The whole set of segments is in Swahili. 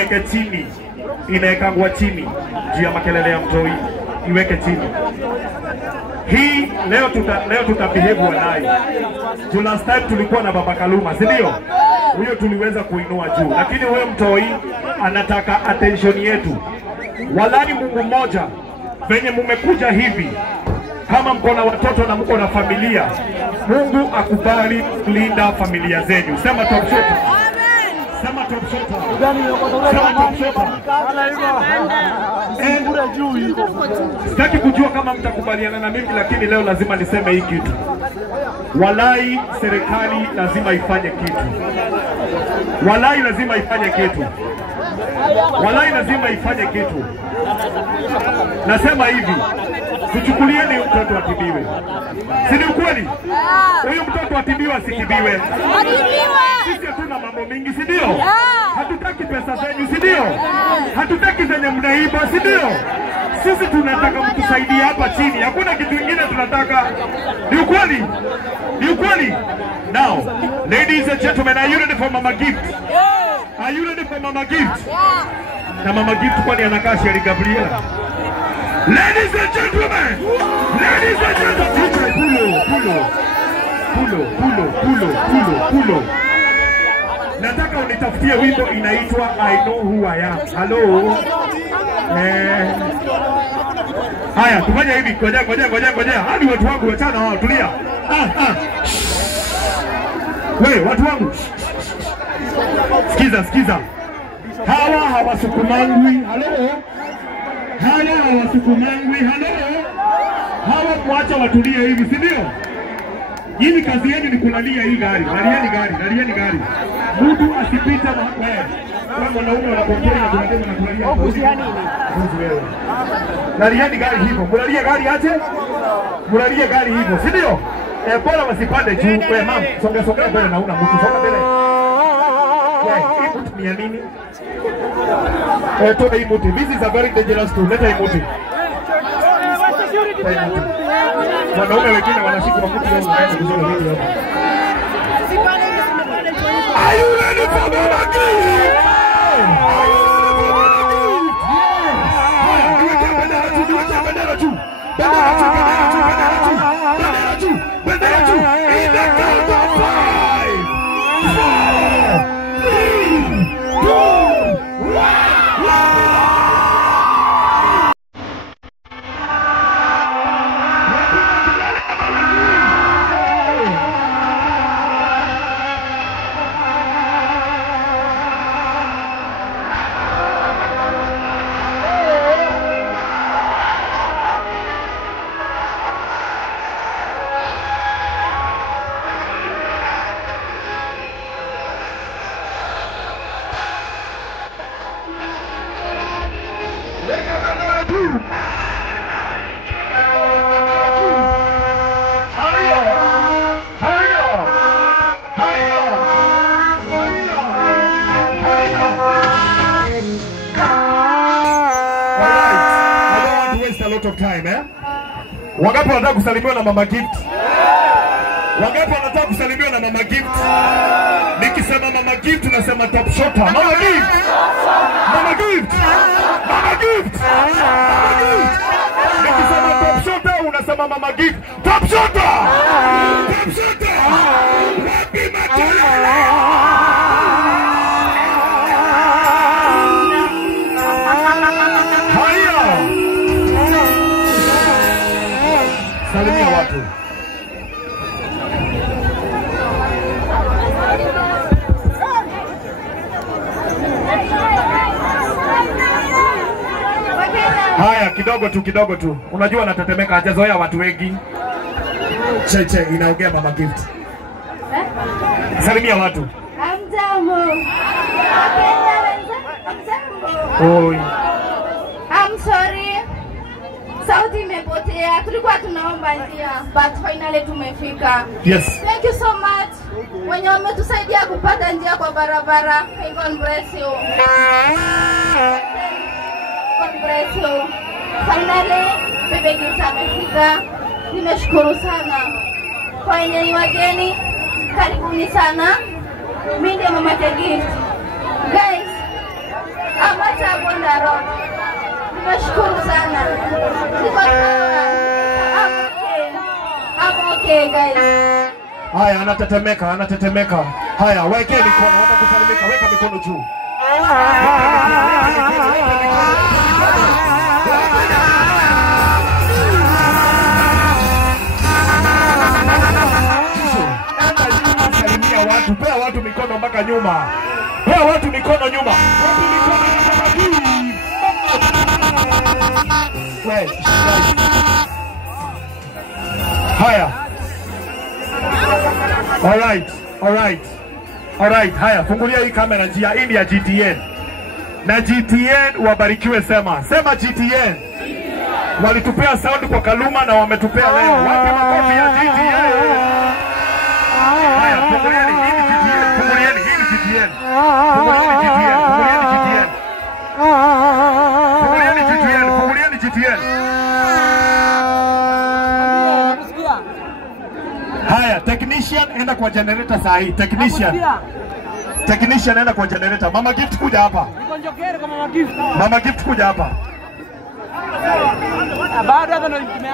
iweke chini, inaekangwa chini juu ya makelele ya mtoi, iweke chini. Hii leo tutabehave walai. Juu last time tulikuwa na Baba Kaluma, si ndio? Huyo tuliweza kuinua juu, lakini huyo mtoi anataka attention yetu. Walai Mungu mmoja, venye mumekuja hivi, kama mko na watoto na mko na familia, Mungu akubali kulinda familia zenu. Sema top shot. Sema top shot. Sema top shot. Sitaki kujua kama mtakubaliana na mimi, lakini leo lazima niseme hii kitu. Walai serikali lazima ifanye kitu. Walai lazima ifanye kitu. Walai lazima ifanye kitu. Nasema hivi, tuchukulieni mtoto atibiwe. Si ni ukweli? Huyu mtoto atibiwe asitibiwe. Sisi hatuna mambo mingi, si ndio? Hatutaki pesa zenyu, si ndio? Hatutaki zenye mnaiba, si ndio? Sisi tunataka mtusaidie hapa chini. Hakuna kitu kingine tunataka. Ni ukweli? Ni ukweli? Now, ladies and gentlemen, are you ready for Mama Gift? Are you ready for Mama Gift? Na Mama Gift kwani anakaa Sheri Gabriela? Ladies and gentlemen, pulo. Nataka unitafutie wimbo inaitwa I Know Who I Am. Hello. Haya, tufanye hivi, ngoja. Hadi watu wangu wachana wao, tulia. Wewe, watu wangu. Sikiza. Hawa hawasukumangwi. Hello. Hawa hawasukumangwi. Hello. Hawa mwacha watulie hivi, si ndio? Hii kazi yenu ni kulalia hii gari. Lalieni gari. Mtu asipita wewe. Kwa mwanaume wanapotea na tunatema na kulalia. Mbuzi wewe. Lalieni gari hivyo. Mulalie gari aje? Mulalie gari hivyo, si ndio? Bora wasipande juu. Wewe mama, songa mbele na una mtu songa mbele. Wewe, hii mtu ni ya nini? Toa hii mtu. This is a very dangerous tool. Leta hii mtu. Wanaume wengine wanashika mtu leo wanaenda kuzuru hili hapa. Are you ready for Mama Gift? Bendera juu. In the count of 5, 4, 3, 2, 1. Of time, Wangapi wanataka kusalimiwa na Mama Gift? Wangapi wanataka kusalimiwa na Mama Gift? Nikisema Mama Gift unasema top shotter. Mama Gift. Mama Gift. Mama Gift. Mama Gift. Nikisema top shotter unasema Mama Gift. Top shotter. Top shotter. Wapi makelele? Salimia watu. Haya, kidogo tu. Unajua natetemeka, hajazoea watu wengi. Che, inaongea Mama Gift. Salimia watu. Amjambo. Oi. I'm sorry. Sauti imepotea. Tulikuwa tunaomba njia, but finally tumefika. Yes. Thank you so much. Wenye wametusaidia kupata njia kwa barabara. God bless you. God bless you. Finally, Bebe Gift amefika. Nimeshukuru sana. Kwa wenye ni wageni, karibuni sana. Mimi ndiye Mama Gift. Guys, Amacha Bondaro. Nimeshukuru sana. Niko sawa. I'm okay guys. Haya, anatetemeka. Haya, weke mikono, watakusalimika, weka mikono juu. Salimia watu, pea watu mikono mpaka nyuma. Pea watu mikono nyuma. Watu mikono nyuma. Haya. Alright. Haya, fungulia hii kamera njia hii ya GTN. Na GTN wabarikiwe sema GTN. Walitupea sound kwa Kaluma na wametupea leo. Wapi makofi ya GTN? Haya, fungulieni hii GTN. Fungulieni GTN. Haya, technician enda kwa generator saa hii. Technician enda kwa generator. Mama Gift kuja hapa. Mama Gift kuja hapa.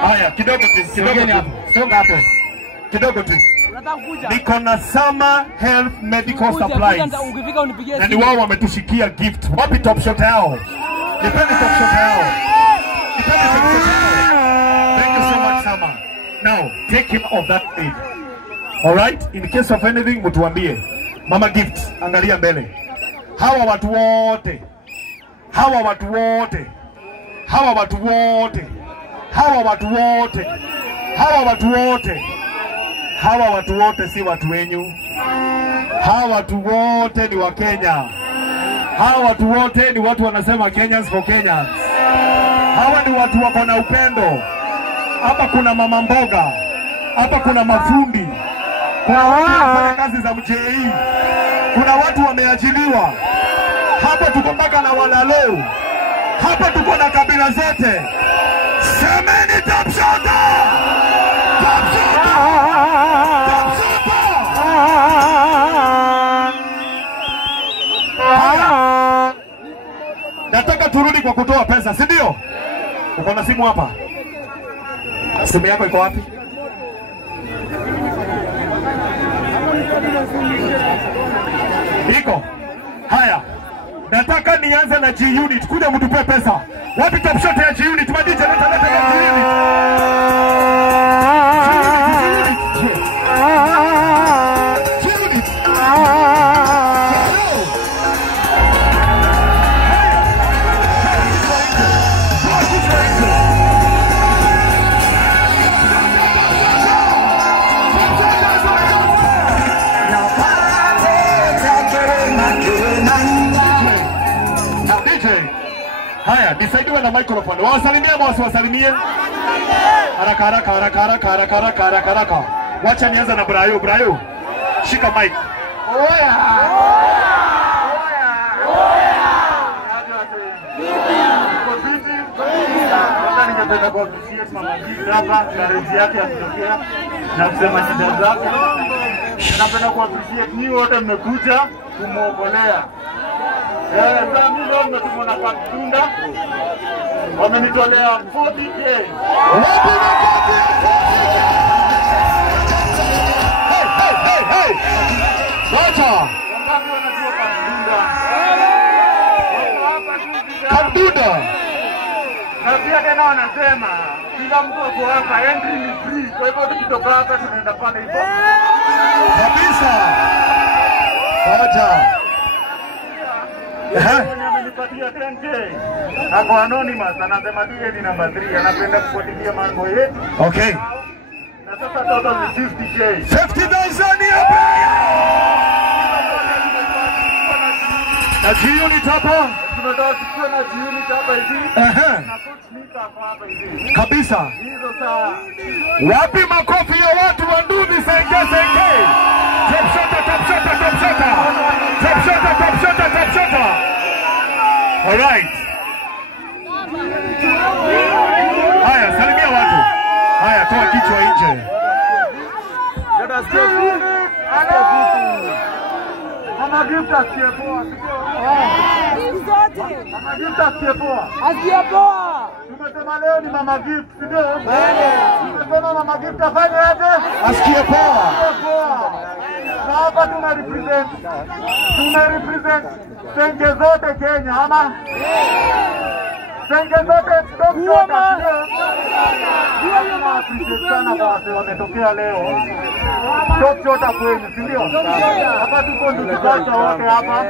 Haya, kidogo tu. Songa hapo. Kidogo tu. Niko na Summer Health Medical Supplies. Na ni wao wametushikia gift. Wapi top shot yao? Nipeni top shot yao. Thank you so much, Summer. Now, take him off that aid. Alright? In case of anything, mutuambie. Mama Gift, angalia mbele. Hawa watu wote si watu wenyu. Hawa watu wote ni wa Kenya. Hawa watu wote ni watu wanasema Kenyans for Kenyans. Hawa ni watu wako na upendo. Hapa kuna mama mboga. Hapa kuna mafundi. Kuna watu wanafanya kazi za mjei. Kuna watu wameajiliwa. Hapa tuko mpaka na walaleu. Hapa tuko na kabila zote. Semeni Tapshota! Nataka turudi kwa kutoa pesa, si ndio? Uko na simu hapa? Simu yako iko wapi? Iko. Haya. Nataka nianze na G-Unit. Kuja mtupe pesa. Wapi top shot ya G-Unit? Madije leta G-Unit. Haya, nisaidiwe na microphone. Wasalimie ama wasiwasalimie? Haraka. Wacha nianza na Brayo. Shika mic. Oya. Ningependa kuappreciate Mama Gift hapa na rezi yake ya kutokea na kusema shida zake. Napenda kuappreciate nyinyi wote mmekuja kumuokolea. Sasa mimi leo nimetumwa na Katunda. Wamenitolea 40K. Hey. Wacha. Wangapi wanajua Katunda? Na pia tena wanasema kila mtu ako hapa entry ni free. Kwa hivyo tukitoka hapa tunaenda pale hivyo. Kabisa. Wacha. Amenipatia 10K. Ako anonymous, anasema ndiye ni namba 3, anapenda kufuatilia mambo yetu. Okay. Na sasa total ni 50K. 50,000 ya Brian. Na G-Unit hapa? Tunataka tukiwa na G-Unit hapa hivi. Na coach Nika hapa hivi. Kabisa. Hizo saa. Wapi makofi ya watu wa Nduni senge. Top shot. Alright. Haya, salimia watu. Haya, toa kichwa nje. Mama Gift asiye poa. Mama Gift asiyepoa. Asiyepoa. Tumesema leo ni Mama Gift, ndio? Tumesema Mama Gift afanye aje? Asiyepoa. Na hapa tuna represent senge zote Kenya, ama? Senge zote top shota, ndio? Sana basi wametokea leo. Top shota kwenu, si ndio? Hapa tuko ndugu zake wote hapa.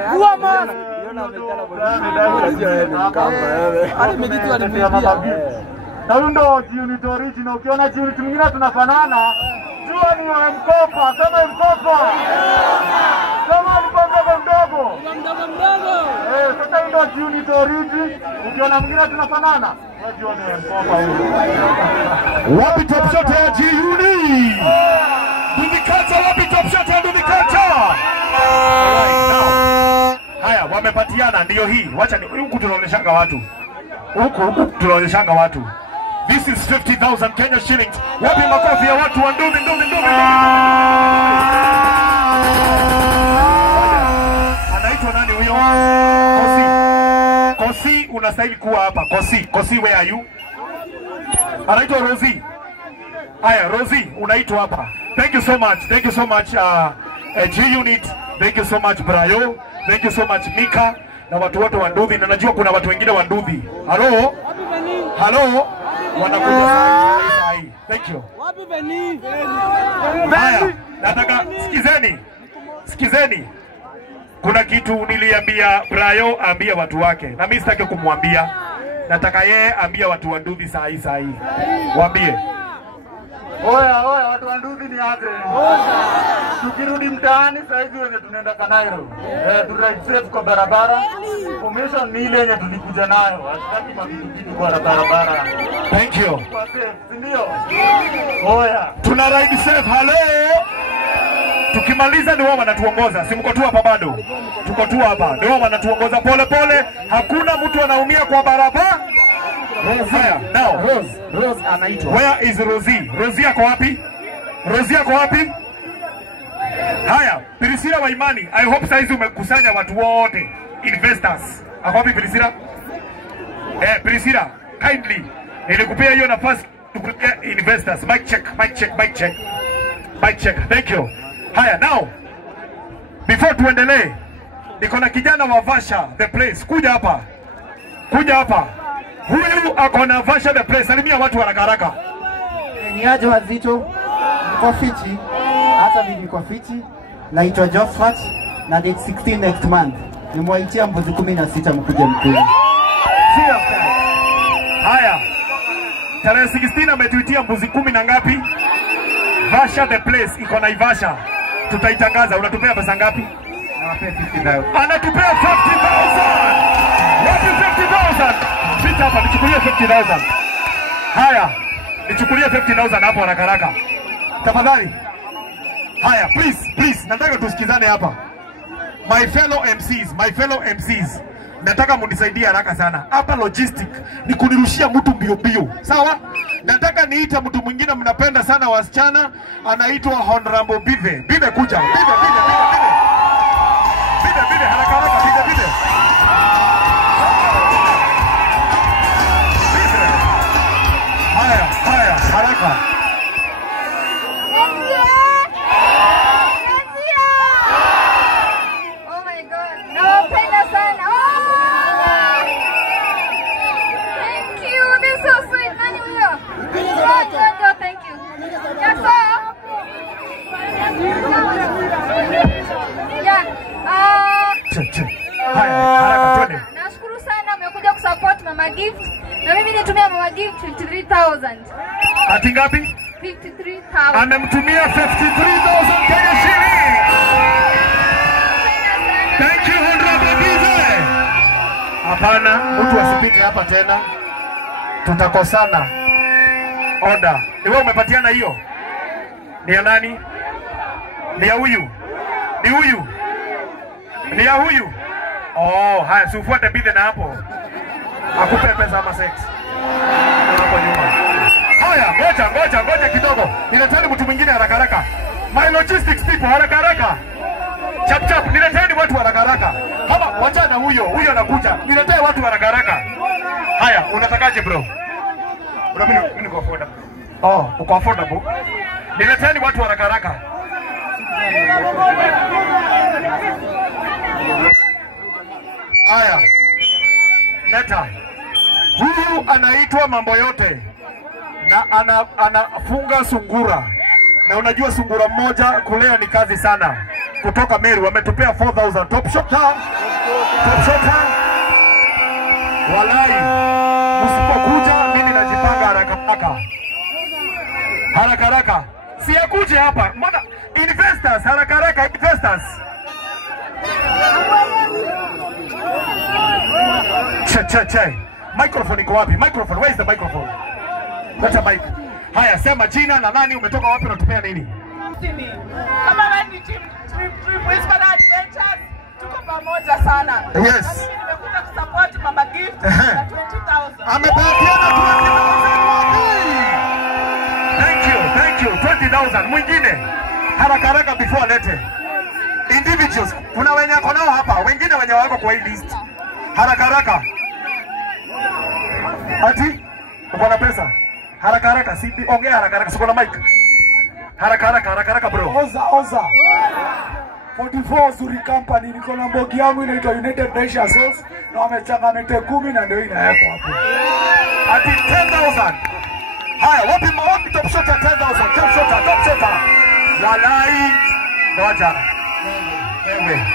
Na huyu ndo G-Unit original. Ukiona G-Unit mwingine tunafanana, jua ni wa Mkopa. Kama Mkopa, kama Mkopa mdogo. Sasa hii ndo G-Unit original. Ukiona mwingine tunafanana, jua ni wa Mkopa huyu. Wapi top shot ya G-Unit? Ndivikacha, wapi top shot ya Ndivikacha? Haya, wamepatiana, ndio hii. Wacha huku tunaonyeshanga watu. Huku tunaonyeshanga watu. This is 50,000 Kenya shillings. Wapi makofi ya watu wa Nduvi? Anaitwa nani huyo? Kosi, unastahili kuwa hapa. Kosi, where are you? Anaitwa Rosie. Haya, Rosie, unaitwa hapa. Thank you so much G-Unit. Thank you so much Brayo. Thank you so much Mika na watu wote wa Nduvi, na najua kuna watu wengine wa Nduvi. Hello? Wanakuja sahi. Thank you. Wapi Beni? Haya, nataka sikizeni. Kuna kitu niliambia Brayo ambia watu wake, na mimi sitaki kumwambia. Nataka yeye ambia watu wa Nduvi sahi. Waambie. Oya, watu wa Nduvi ni aje? Tukirudi mtaani sasa hivi wenye tunaenda Kanairo. Drive safe kwa barabara. Information ni ile yenye tulikuja nayo. Hatutaki mavitu kwa barabara. Thank you. Ndio. Oya, tuna ride safe. Hello. Tukimaliza ndio wao wanatuongoza. Si mko tu hapa bado? Tuko tu hapa. Ndio wao wanatuongoza pole. Hakuna mtu anaumia kwa barabara. Rose anaitwa. Where is Rosie? Rosie ako wapi? Haya, Priscilla wa Imani, I hope saizi umekusanya watu wote, investors. Ako wapi Priscilla? Priscilla, kindly nilikupea hiyo nafasi tukuletea investors. Mic check. Thank you. Haya, now before tuendelee, niko na kijana wa Vasha the place. Kuja hapa. Huyu ako na Vasha the place. Salimia watu haraka. Ni aje wazito? Niko fiti. Hata mimi niko fiti. Naitwa Josephat na date 16 next month. Nimwaitia mbuzi 16 mkuje mkuu. Haya. Tarehe 16 ametuitia mbuzi 10 na ngapi? Vasha the place iko na Ivasha. Tutaitangaza. Unatupea pesa ngapi? Nawapea 50,000. Anatupea 50,000. Wapi 50,000? Sita hapa nichukulie 50,000. Haya. Nichukulie 50,000 hapo haraka. Tafadhali. Haya, please, nataka tusikizane hapa. My fellow MCs, nataka munisaidie haraka sana. Hapa logistic ni kunirushia mtu mbio. Sawa? Nataka niita mtu mwingine mnapenda sana wasichana, anaitwa Honorable Bive. Bive kuja. Bive. Haraka, Bive. Haya, haraka. Oh my God. Nawapenda sana. Thank you. This is so sweet. Nani huyo? Jojo, thank you. Haya, haraka twende. Nashukuru sana umekuja kusupport Mama Gift. Na mimi nitumia Mama Gift 53,000. Ati ngapi? 53,000. Amemtumia 53,000 Kenya shillings. Thank you Honorable Bive. Hapana, mtu asipite hapa tena. Tutakosana. Order. Ni wewe umepatiana hiyo? Ni ya nani? Ni ya huyu? Ni ya huyu? Oh, haya, si ufuate Bive na hapo. Akupe pesa ama sex. Hapo nyuma. Haya, ngoja kidogo. Nileteni mtu mwingine haraka. My logistics people haraka. Chap, nileteni watu haraka. Kama wachana huyo anakuja. Niletee watu haraka haraka. Haya, unatakaje bro? Bro, mimi niko affordable. Oh, uko affordable. Nileteni watu haraka haraka. Haya. Leta. Huyu anaitwa mambo yote. Na anafunga sungura. Na unajua sungura mmoja kulea ni kazi sana. Kutoka Meru wametupea 4000 top shotter. Top shotter. Walai. Usipokuja mimi najipanga haraka haraka. Haraka haraka. Si akuje hapa. Mbona investors haraka haraka investors. Che. Microphone iko wapi? Microphone, where is the microphone? Leta mic. Haya, sema jina na nani, umetoka wapi, unatupea nini? Kama wewe ni Trip Whisper Adventures, tuko pamoja sana. Yes. Nimekuja kusupport Mama Gift na 20,000. Amepatiana 20,000 wapi? Thank you. 20,000. Mwingine. Haraka haraka before alete. Individuals. Kuna wenye wako nao hapa, wengine wenye wako kwa hii list. Haraka haraka. Ati uko na pesa? Haraka haraka, si ongea haraka haraka, siko na mic. Haraka haraka bro. Oza. 44 Zuri Company, niko na mbogi yangu inaitwa United Nations Sauce na wamechanga nete 10 na ndio inawekwa hapo. Ati 10,000. Haya, wapi top shot ya 10,000? Top shot. Walai. Ngoja. Wewe.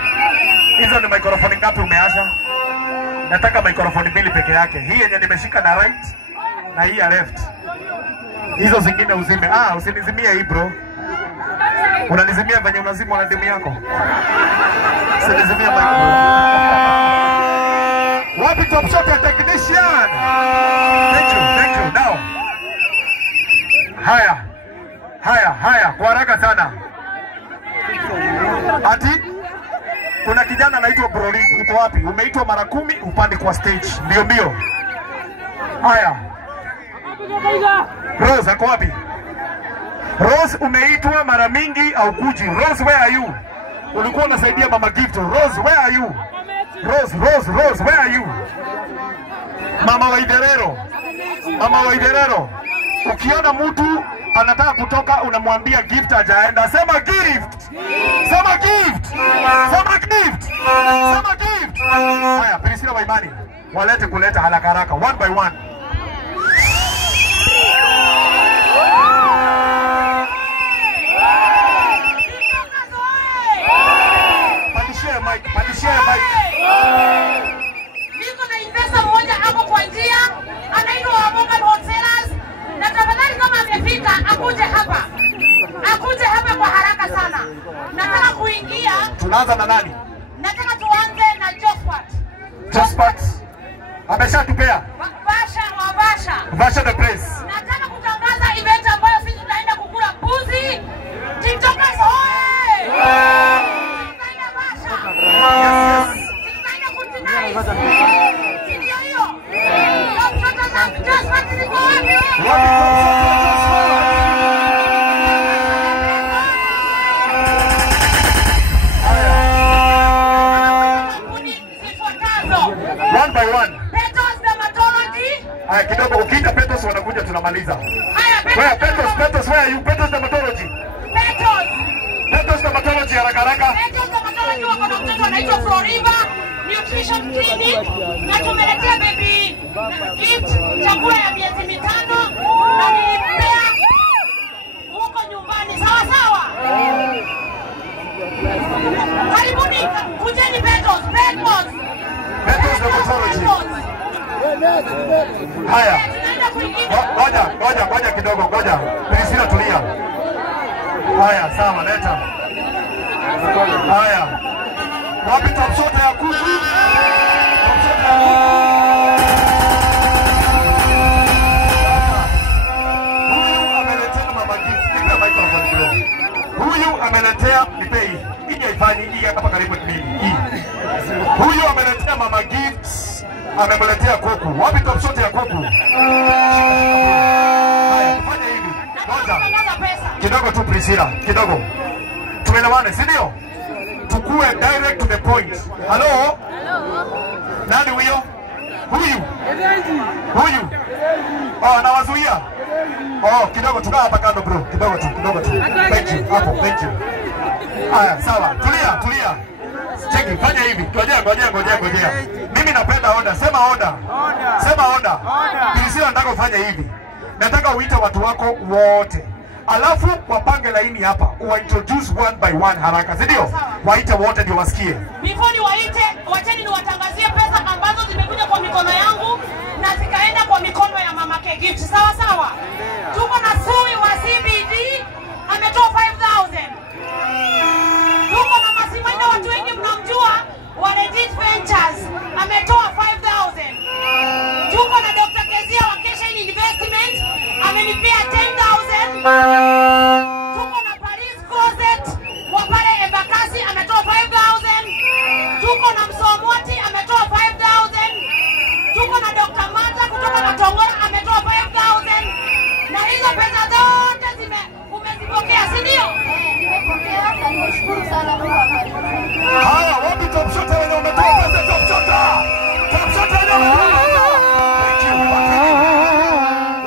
Hizo ni microphone ngapi umeasha? Nataka microphone mbili peke yake. Hii yenye nimeshika na right na hii ya left. Hizo zingine uzime. Usinizimie hii bro. Unanizimia venye unazimwa na demu yako. Usinizimie microphone. Wapi top shot ya technician? Thank you. Now. Haya. Kwa haraka sana. Ati kuna kijana anaitwa Brolin. Uko wapi? Umeitwa mara 10 upande kwa stage. Mbio. Haya. Rose ako wapi? Rose umeitwa mara mingi au kuji. Rose, where are you? Ulikuwa unasaidia Mama Gift. Rose, where are you? Rose, where are you? Mama Waiderero. Ukiona mtu anataka kutoka unamwambia Gift hajaenda. Sema Gift. Haya, Priscilla Waimani. Walete kuleta haraka haraka, one by one. Pandishia mic. Niko na investor mmoja hapo kwa njia, anaitwa Morgan Wholesalers. Na tafadhali kama amefika akuje hapa kwa haraka sana. Nataka kuingia. Tunaanza na nani? Nataka tuanze na Josphat. Ameshatupea. Basha the place. Nataka kutangaza event ambayo sisi tunaenda kukula mbuzi. TikTokers hoye! Tunaenda Basha. Yes. Tunaenda kutinaiza. Ndio hiyo. Josphat ziko wapi? One by one. Petos Dermatology. Haya kidogo, ukiita Petos wanakuja tunamaliza. Haya, Petos, where are you? Petos Dermatology. Petos Dermatology haraka. Petos Dermatology wako na mtoto anaitwa Floriva Nutrition Clinic na tumeletea baby gift chakula ya miezi 5 na nilipea huko nyumbani sawa. Karibuni, kujeni Petos Dermatology. Haya. Ngoja kidogo. Priscilla tulia. Haya, sawa, leta. Haya. Wapi top shot ya kuku? Huyu ameletea Mama Gift. Nipe microphone bro. Huyu ameletea nipei. Hii haifanyi, hii hapa karibu ni mimi. Huyu ameletea Mama Gift. Amemletea kuku. Wapi top shot ya kuku? Haya, fanya hivi. Kidogo tu Priscilla, kidogo. Tuelewane, si ndio? Tukue direct to the point. Hello? Nani huyo? Huyu. Oh, anawazuia. Oh, kidogo tukaa hapa kando bro. Kidogo tu. Thank you. Hapo, thank you. Haya, sawa. Tulia. Cheki, fanya hivi. Ngojea. Mimi napenda order. Sema order. Sisi nataka ufanye hivi. Nataka uite watu wako wote. Alafu wapange laini hapa. Uintroduce one by one haraka. Si ndio? Waite wote ndio wasikie. Before ni waite, wacheni niwatangazie pesa ambazo zimekuja kwa mikono yangu na zikaenda kwa mikono ya Mama K Gift. Sawa. Tuko na Sui wa CBD ametoa 5,000. Tuko na Masimaina, watu wengi mnamjua, wa Legit Ventures ametoa 5,000. Tuko na Dr. Kezia wa Kesha Investment amenipea 10,000. Tuko na Paris Closet wa pale Embakasi ametoa 5,000. Tuko na Msomoti ametoa 5,000. Tuko na Dr. Mata kutoka na Tongora ametoa 5,000. Na hizo pesa zote umezipokea, si ndio? Nimepokea na nimeshukuru sana kwa habari. Haya, wapi top shot wenye umetoa pesa top shot? Top shot wenye umetoa pesa. Thank you.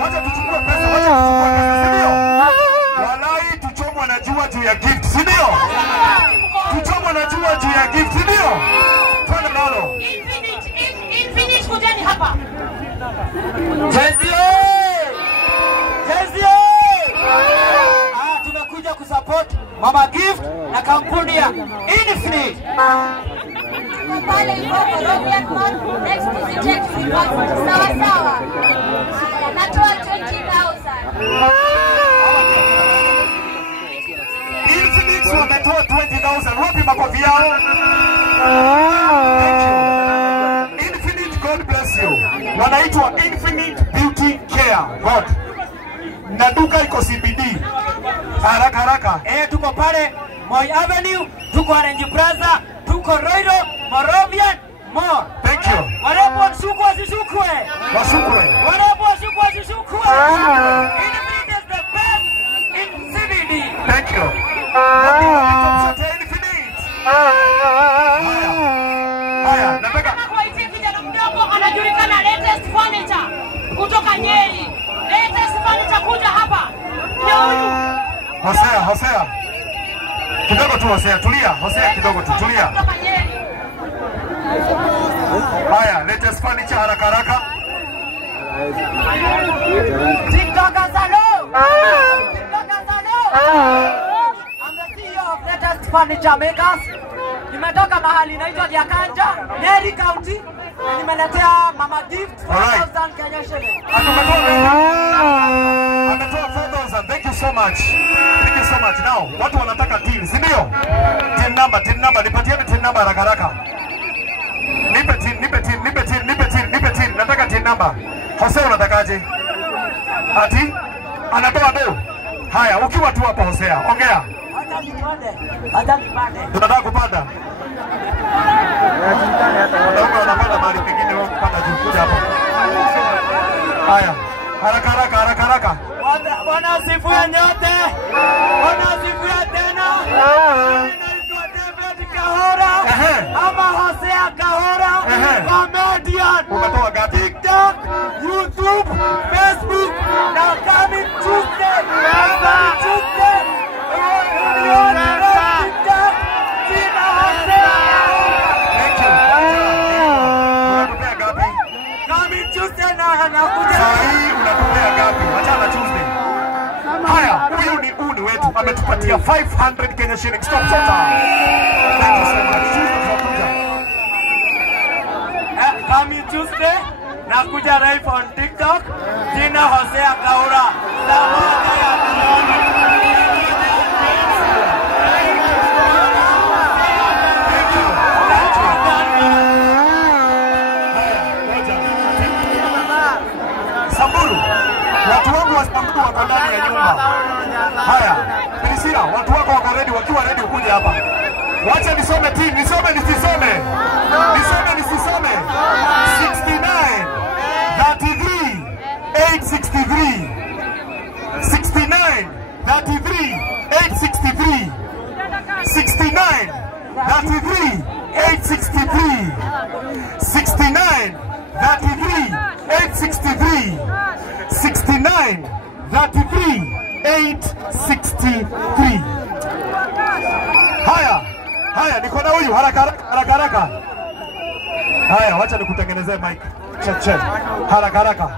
Wacha tuchukue pesa, si ndio? Walai tuchomwa na jua juu ya gift, si ndio? Tuchomwa na jua juu ya gift, si ndio? Twende nalo. Infinite kujeni hapa. Jezi! Tumekuja kusupport Mama Gift na kampuni ya Infinite. Pale hivyo European Mall next to the Tech University. Sawa. Natoa 20,000. Infinite wametoa 20,000. Wapi makofi yao? Thank you. Infinite, God bless you. Wanaitwa Infinite Beauty Care. God. Na duka iko CBD. Haraka. Tuko pale Moi Avenue, tuko Orange Plaza, tuko Roiro, Moravian, Mall. Thank you. Warembo wasukwe. Wasukwe. Infinite is the best in CBD. Thank you. Wapi Infinite? Haya, nataka Kuwaitia kijana mdogo anajulikana Latest Furniture kutoka Nyeri. Latest Furniture kuja hapa. Ndio huyu. Hosea. Kidogo tu Hosea, tulia. Hosea kidogo tu, tulia. Kutoka Nyeri. Haya, Latest Furniture haraka. TikTok Salo. I'm the CEO of Latest Furniture Makers. Nimetoka mahali inaitwa Diakanja, Nyeri County. Na nimeletea Mama Gift 4,000 Kenya shillings. Ametoa 4,000. Thank you so much. Now, watu wanataka tin, si ndio? Tin number. Nipatieni tin number haraka. Nipe tin. Nataka tin number. Hosea unatakaje? Ati? Anatoa do. Haya, ukiwa tu hapa Hosea, ongea. Hata nipande. Tunataka kupanda. Ndio unapanda mahali pengine wewe kupanda juu kuja hapo. Haya, haraka. Bwana asifiwe nyote. Bwana asifiwe tena. Naitwa David Kahora. Ama Hosea Kahora. Comedian. Umetoa gapi? TikTok, YouTube, Facebook. Na coming Tuesday. TikTok. Tina Hosea. Thank you. Unatupea gapi? Coming Tuesday na nakuja. Sahi unatupea gapi? Achana Tuesday. Haya, huyu ni uni wetu ametupatia 500 Kenya shillings top total. Thank you so much. Coming Tuesday nakuja live on TikTok. Tina Hosea Kahora. Samburu, watu wangu wa Samburu wako ndani ya nyumba. Haya, Priscilla, watu wako wako ready, wakiwa ready ukuje hapa. Wacha nisome team, nisome nisisome. 69 33 863 69 33 863 69 33 863 69 863 69 33 863. Haya, niko na huyu haraka. Haya, wacha nikutengenezee mic. Check. Haraka.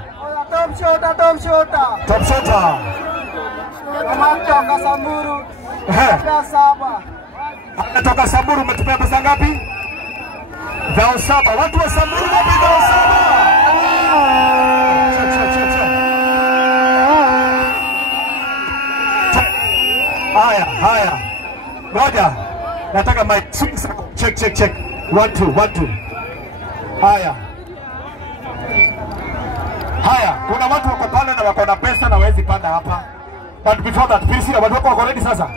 Top shota. Amatoka Samburu. Pesa 7. Ametoka Samburu, umetupea pesa ngapi? Dhao 7. Watu wa Samburu wapi dhao 7? Haya. Ngoja. Nataka mic. Check. 1 2. Haya, kuna watu wako pale na wako na pesa na wawezi panda hapa. But before that, please, watu wako wako ready sasa.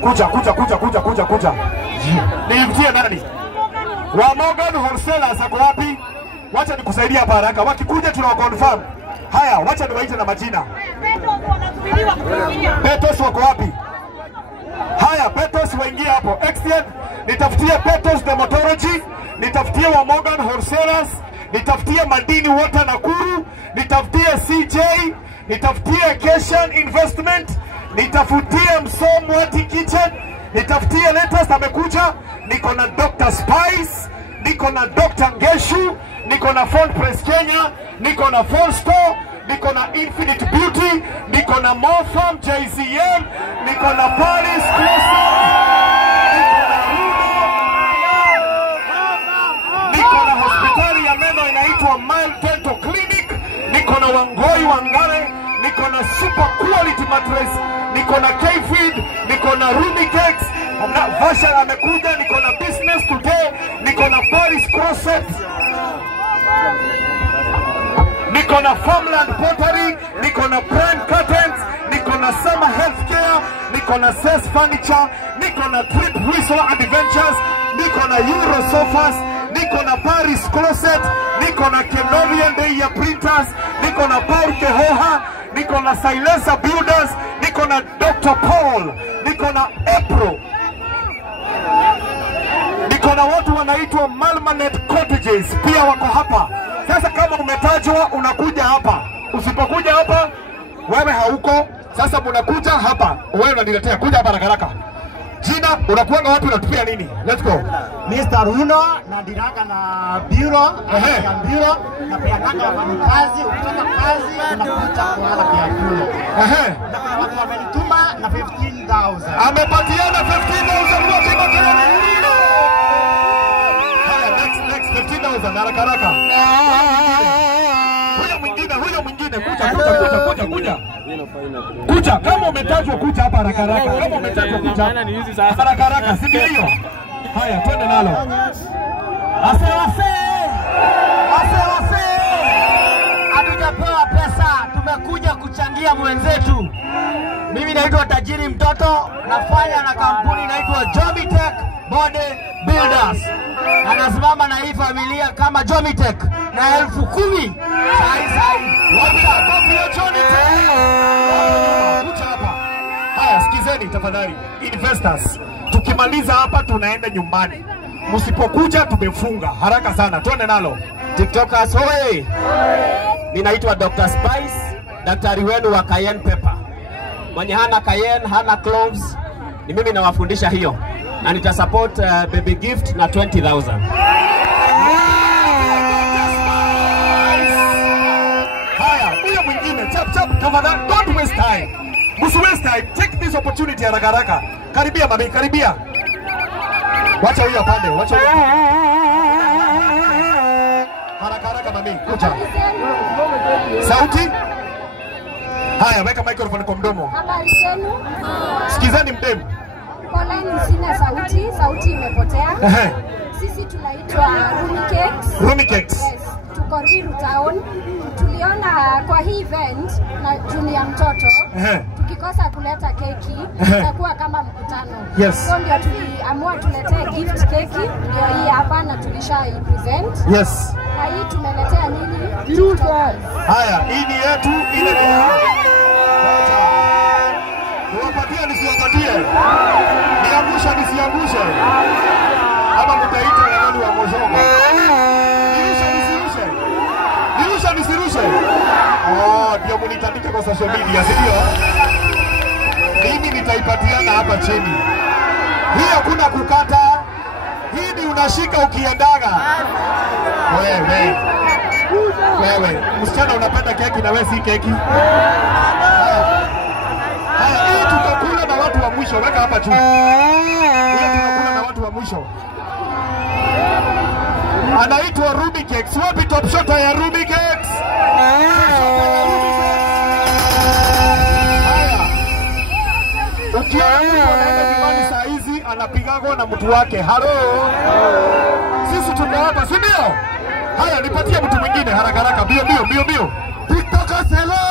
Kuja. Niitie nani? Wa Morgan Wholesalers ako wapi? Wacha nikusaidia hapa haraka. Wakikuja tunawa confirm. Haya, wacha niwaite na majina. Petos wako wapi? Haya, Petos waingie hapo. Excellent. Nitafutie Petos Dermatology, nitafutie wa Morgan Wholesalers, nitafutie Madini Water Nakuru, nitafutie CJ, nitafutie Keshan Investment, nitafutie Msomwati Kitchen, nitafutie Latest amekuja, niko na Dr. Spice, niko na Dr. Ngeshu, niko na Phone Press Kenya, niko na Phone Store, niko na Infinite Beauty, niko na Morpharm JZM, niko na Paris Closer, niko na hospitali ya meno inaitwa Mile Dental Clinic, niko na Wangoi Wangare, niko na Super Quality Mattress, niko na K-Feed, niko na Rumikex, na Vasha amekuja, niko na Business Today, niko na Paris Crosset, niko na Farmland Pottery, niko na Prime Curtains, niko na Summer Healthcare, niko na Sess Furniture, niko na Trip Whistle Adventures, niko na Euro Sofas, niko na Paris Closet, niko na Kenorian Day Printers, niko na Paul Kehoha, niko na Silencer Builders, niko na Dr. Paul, niko na April, niko na watu wanaitwa Malmanet Cottages pia wako hapa. Sasa kama umetajwa unakuja hapa, usipokuja hapa wewe hauko. Sasa unakuja hapa, wewe unaniletea, kuja hapa haraka. Jina unakuanga wapi, unatupia nini? Let's go. Mr. Runo na diraka na bureau, ya bureau na pia kaka wafanyikazi, ukitoka kazi unakuja kuhala pia bureau. Na kuna watu wamenituma na 15,000. Amepatiana 15,000 wote makelele. Haya, next 15,000 haraka. Huyo mwingine kuja. Kama umetajwa kuja hapa haraka. Kama umetajwa kuja haraka, si ndio? Haya, twende nalo. Ase. Hatujapewa pesa, tumekuja kuchangia mwenzetu. Mimi naitwa Tajiri Mtoto, nafanya na kampuni inaitwa Jomitech Body Builders. Anasimama na hii familia kama Jomitech na 10,000 sai. Wacha kopi ya Jomitech. Kuja hapa. Haya, sikizeni tafadhali. Investors, tukimaliza hapa tunaenda nyumbani. Msipokuja tumefunga. Haraka sana. Twende nalo. TikTokers hoye. Mimi naitwa Dr. Spice, daktari wenu wa Cayenne Pepper. Mwenye hana Cayenne, hana cloves, ni mimi nawafundisha hiyo. Na nitasupport baby gift na 20,000. Haya, huyo mwingine chap tafadhali, don't waste time. Msi waste time. Take this opportunity haraka. Karibia mami, karibia. Wacha huyo apande, wacha huyo. Haraka mami, kuja. Sauti. Haya, weka microphone kwa mdomo. Habari zenu? Sikizani mdemu. Poleni, sina sauti imepotea. Sisi tunaitwa Rumikex. Yes, tuko Ruiru Town. Tuliona kwa hii event na Junior Mtoto, tukikosa kuleta keki itakuwa kama mkutano. Yes. So ndio tuliamua tuletee gift keki, ndio hii hapa na tulisha present. Yes. Na hii tumeletea nini? Haya, hii ni yetu, ile ni yao. Niwapatie nisiwapatie? Niangusha nisiangushe? Ama mtaita nani wa Mozongo? Nirushe nisiushe? Nirushe Nirushe nisirushe? Oh, ndio mnitandike kwa social media, si ndio? Mimi nitaipatiana hapa chini. Hii hakuna kukata. Hii ni unashika ukiendaga. Wewe, msichana unapenda keki na wewe si keki. Haya, hii tutakula na watu wa mwisho, weka hapa juu. Hii tutakula na watu wa mwisho. Anaitwa Ruby Cakes. Wapi top shota ya Ruby Cakes? Haya. Ukiona anaenda nyumbani saa hizi anapigagwa na mtu wake. Halo. Sisi tuko hapa, si ndio? Haya, nipatie mtu mwingine haraka haraka, bio. TikTokers, hello.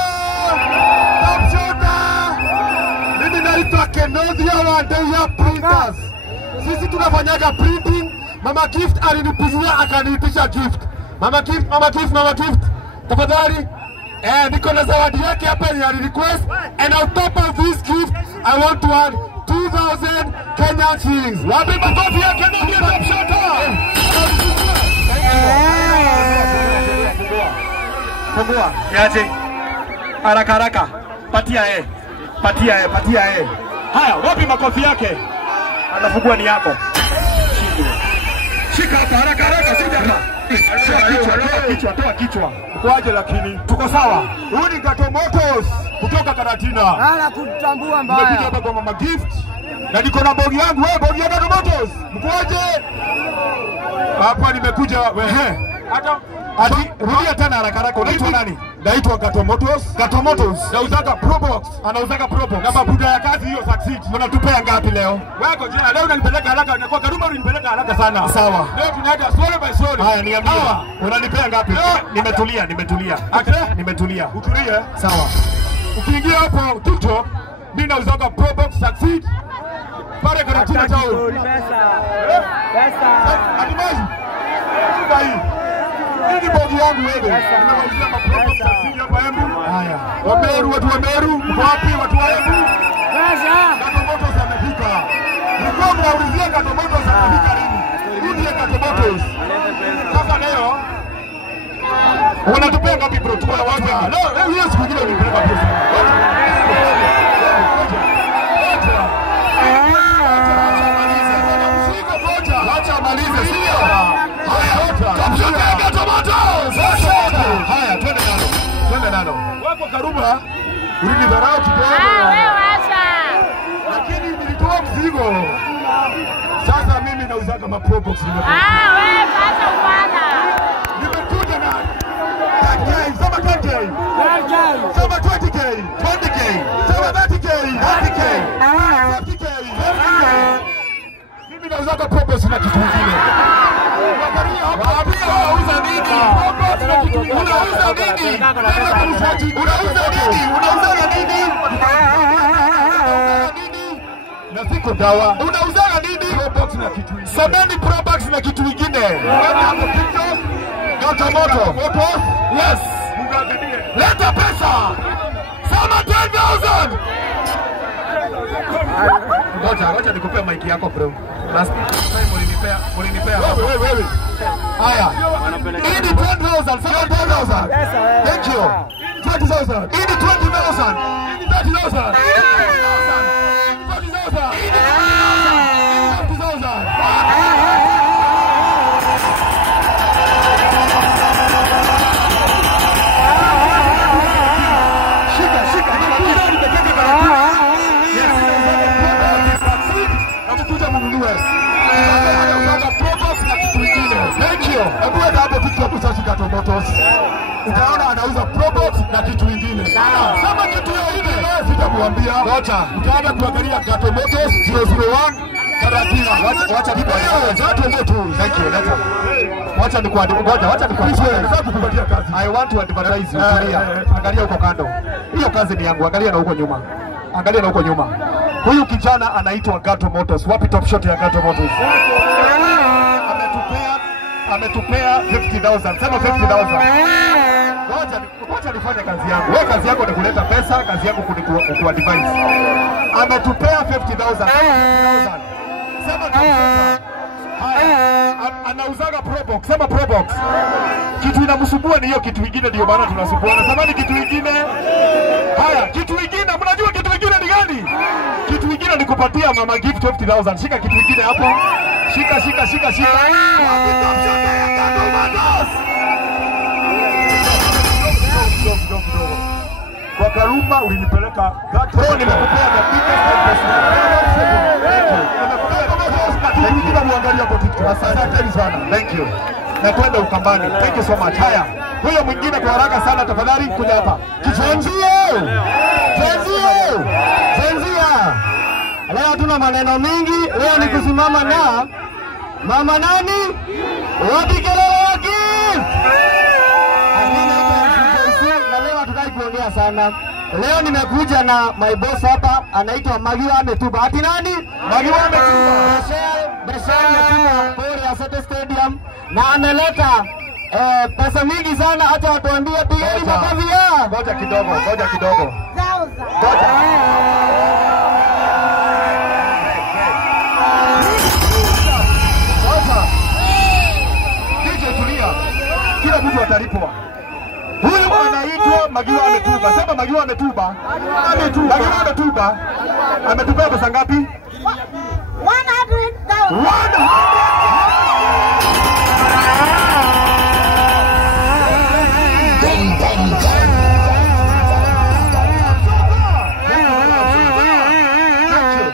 Top shota. Mimi naitwa Kenodia wa Deya Printers. Sisi tunafanyaga printing. Mama Gift alinipigia akaniitisha gift. Mama Gift. Tafadhali. Niko na zawadi yake hapa ya request, and on top of this gift I want to add 2,000 Kenyan shillings. Wapi makofi yake ndio top shot. Fungua. Yaje. Haraka. Patia. Haya, wapi makofi yake? Anafungua ni yako. Shika hapa haraka, kuja hapa. Toa kichwa. Mkoaje lakini? Tuko sawa. Huyu ni Gato Motors kutoka Karatina. Kutambua mbaya. Nimekuja hapa kwa Mama Gift. Na niko na bogi yangu, bogi ya Gato Motors. Mkoaje? Hapa nimekuja hata rudia tena haraka. Unaitwa nani? Naitwa Gato Motors. Nauzaga Probox. Anauzaga Probox. Na mabuda ya kazi hiyo succeed. Mnatupea ngapi leo? Wako jina leo unanipeleka haraka, na kwa Karuma unanipeleka haraka sana. Sawa. Leo tunaenda story by story. Haya, niambie. Unanipea ngapi? Nimetulia. Nimetulia. Utulie. Sawa. Ukiingia hapo TikTok, mimi nauzaga Probox succeed. Pale Karatina town. Pesa. Hatimaye. Hii bogi yangu wewe. Nimemalizia maprobo succeed hapa Embu. Haya. Watu wa Meru, mko wapi watu wa Embu? Gato Motors amefika. Mko mnaulizia Gato Motors amefika lini? Rudi Gato Motors. Sasa leo unatupea ngapi bro? Tuko na watu hapa. Leo siku nyingine unipeleka pesa. Acha malize, sio? Haya, twende nalo. Wako Karuma, ulinidharau kidogo. Wewe acha. Lakini nilitoa mzigo. Sasa mimi nauzaga maprobox. Wewe acha bwana. Nimekuja na 10K, sema 10K. Sema 20K, 20K. Sema 30K, 30K. 50K. Mimi nauzaga probox na kitu kingine. Unauza nini? Na siko dawa. Unauza nini? Probox na kitu kingine. Samani Probox na kitu kingine. Gato Motors. Yes. Leta pesa. Sama 10,000. Ngoja nikupe mic yako bro. Last time ulinipea. Wewe. Haya. Hii ni 10,000, 7,000. Thank you. 20,000. Hii ni 20,000. 30,000. 40,000. 50,000. Shika. Gato Motors. Utaona anauza Probox na kitu kingine. Kama kitu kingine sitamwambia. Utaanza kuangalia Gato Motors 001 Karatina. Wacha nikwambie. Gato Motors. Thank you. Wacha nikwambie. Kukupatia kazi. I want to advertise. Angalia huko kando. Hiyo kazi ni yangu. Angalia na huko nyuma. Huyu kijana anaitwa Gato Motors. Wapi top shot ya Gato Motors? Ametupea 50,000. Sema 50,000. Ngoja nifanye kazi yangu. Wewe kazi yako ni kuleta pesa, kazi yangu kuadvise. Ametupea 50,000. Sema 50,000. Haya. anauzaga Probox. Sema Probox. Kitu inamsumbua ni hiyo kitu kingine, ndio maana tunasumbuana. Samani kitu kingine. Haya, kitu kingine, mnajua kitu kingine ni gani? Kitu kingine ni kupatia mama gift 50,000. Shika kitu kingine hapo. Shika. Kwa Karuma ulinipeleka Gato, nimekupea the biggest Asante sana. Thank you. Na kwenda Ukambani. Thank you so much. Haya. Huyo mwingine kwa haraka sana tafadhali kuja hapa. Kichanjio. Leo tuna maneno mingi. Leo ni kusimama na mama nani? Wapi kelele yake? Na leo hatutaki kuongea sana. Leo nimekuja na my boss hapa anaitwa Magiwa Ametuba. Ati nani? Magiwa Ametuba. Beshel Ametuba Kore Asante Stadium na ameleta pesa mingi sana, hata watuambie pigeni makofi ya. Ngoja kidogo. DJ tulia. Kila mtu atalipwa. Huyu anaitwa Magiwa Ametuba. Sema Magiwa Ametuba. Magiwa Ametuba. Ametupea pesa ngapi? 100,000.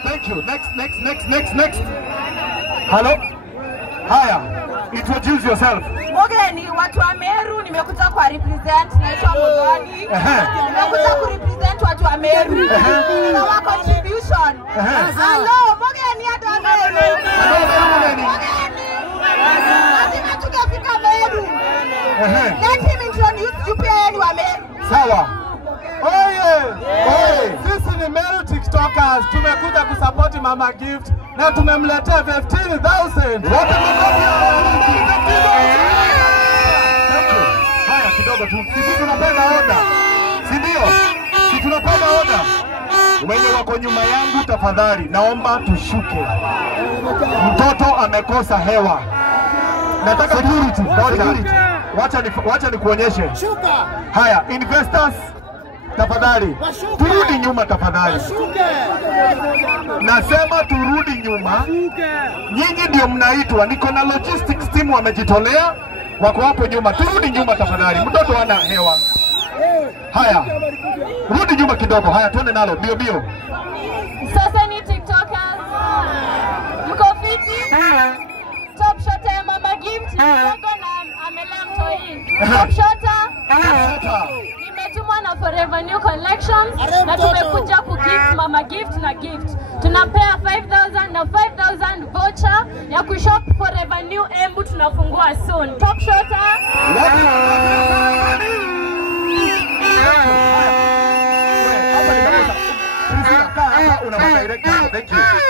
Thank you. Next. Hello. Haya. Introduce yourself. Mogeni, watu wa Meru, nimekuja kwa represent, naitwa Mogani. Nimekuja ku represent watu wa Meru. Na wa contribution. Hello, Mogeni hata Meru. Mogeni. Lazima tukafika Meru. Let him introduce you pia ni wa Meru. Sawa. Oye. Sisi ni Meru TikTokers. Tumekuja kusupport Mama Gift na tumemletea 15,000. Wote makofi. Haya kidogo tu. Sisi tunapenda order. Si ndio? Sisi tunapenda order. Wenye wako nyuma yangu tafadhali naomba tushuke. Mtoto amekosa hewa. Nataka security. Wacha nikuonyeshe. Shuka. Haya, investors tafadhali. Turudi nyuma tafadhali. Nasema turudi nyuma. Nyinyi ndio mnaitwa. Niko na logistics team wamejitolea. Wako hapo nyuma. Turudi nyuma tafadhali. Mtoto hana hewa. Haya. Rudi nyuma kidogo. Haya, tuende nalo. Bio. Sasa ni TikTokers. Mko fiti? Top shot ya Mama Gift. Niko na amelea mtoi. Top shot. Nimetumwa na Forever New Collections na tumekuja kugift Mama Gift na gift. Tunampea 5,000 na 5,000 voucher ya kushop Forever New Embu tunafungua soon. Top shot.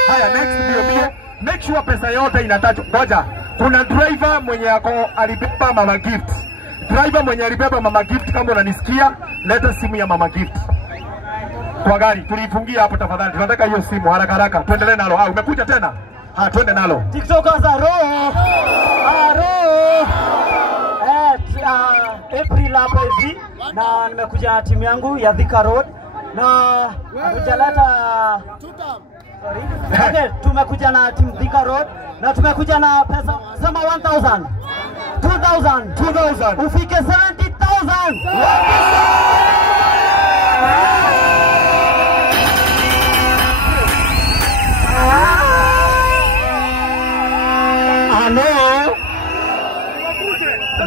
Haya, next bio. Make sure pesa yote inatajwa. Ngoja. Kuna driver mwenye alibeba Mama Gift. Driver mwenye alibeba Mama Gift, kama unanisikia, leta simu ya Mama Gift. Kwa gari, tulifungia hapo tafadhali. Tunataka hiyo simu haraka. Tuendelee nalo. Umekuja tena? Twende nalo. TikTokers aro. April hapa hivi na nimekuja na timu yangu ya Thika Road na hatujaleta okay, tumekuja na timu Thika Road na tumekuja na pesa sema 1,000 2,000 ufike 70,000.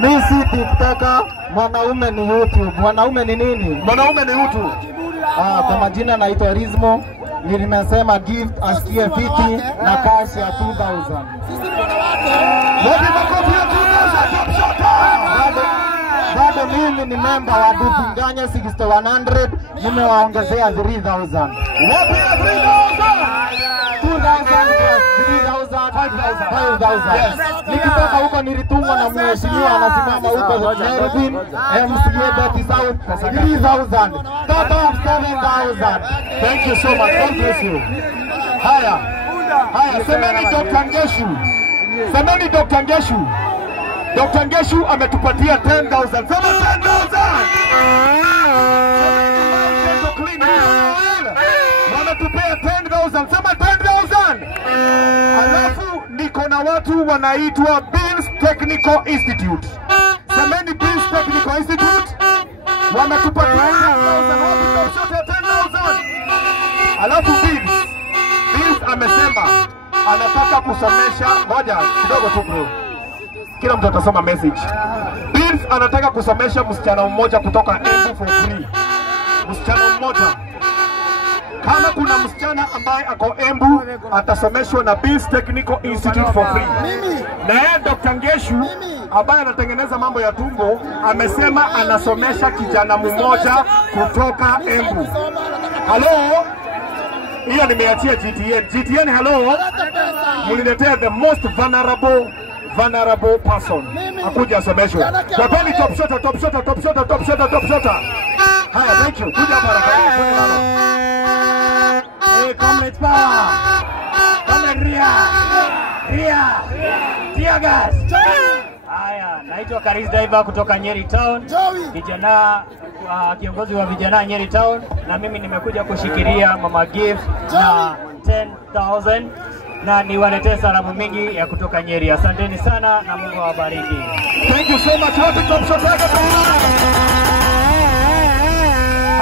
Mimi si TikToker, mwanaume ni YouTube. Mwanaume ni nini? Mwanaume ni YouTube. Kwa majina naitwa Rizmo. Nimesema gift asikie fiti na cash ya 2,000. Bado mimi ni member wa Dupinganya 6100, nimewaongezea 3,000. Wapi ya 3,000? 2,000 plus 3,000, 5,000. Nikitoka huko nilitumwa na mheshimiwa anasimama huko Nairobi, MCA Betty South, 3,000. Total 7,000. Thank you so much. God bless you. Haya, semeni Dr. Ngeshu. Semeni Dr. Ngeshu. Dr. Ngeshu ametupatia 10,000. Sema 10,000. Wametupea 10,000. Sema 10,000. Alafu niko na watu wanaitwa Bills Technical Institute. Semeni Bills Technical Institute. Wametupatia 10,000. Alafu Bills amesema anataka kusomesha, ngoja kidogo tu bro. Kila mtu atasoma message. Bills anataka kusomesha msichana mmoja kutoka Embu for free. Msichana mmoja. Kama kuna msichana ambaye ako Embu atasomeshwa na Bills Technical Institute for free. Na yeye Dr. Ngeshu ambaye anatengeneza mambo ya tumbo amesema anasomesha kijana mmoja kutoka Embu. Hello? Hiyo nimeachia GTN. GTN, hello? Muliletea the most vulnerable person. Akuja asomeshwe. Wapeni top shota. Haya, thank you. Kuja hapa haraka. Hey, comrade power. Comrade Ria. Tear gas. Haya, naitwa Karis Diver kutoka Nyeri Town. Vijana kiongozi wa vijana Nyeri Town, na mimi nimekuja kushikilia Mama Gift na 10,000 na niwaletee salamu mingi ya kutoka Nyeri. Asanteni sana na Mungu awabariki. Thank you so much. Wapi top shot yako?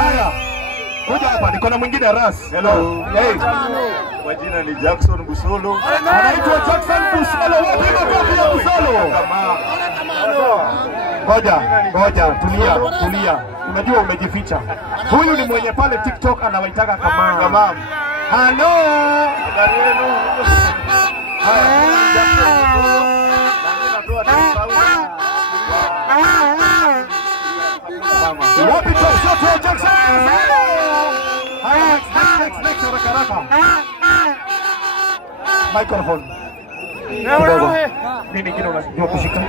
Haya. Kuja hapa, niko na mwingine Ras. Hello. Hey. Kwa jina ni Jackson Busolo. Anaitwa Jackson Busolo. Wapi makofi ya Busolo? Ngoja, tulia. Unajua umejificha. Huyu ni mwenye pale TikTok anawaitaka kama. Hello. Wapi top shot ya Jackson? Next, haraka. Microphone. Nini kile unajua kushika?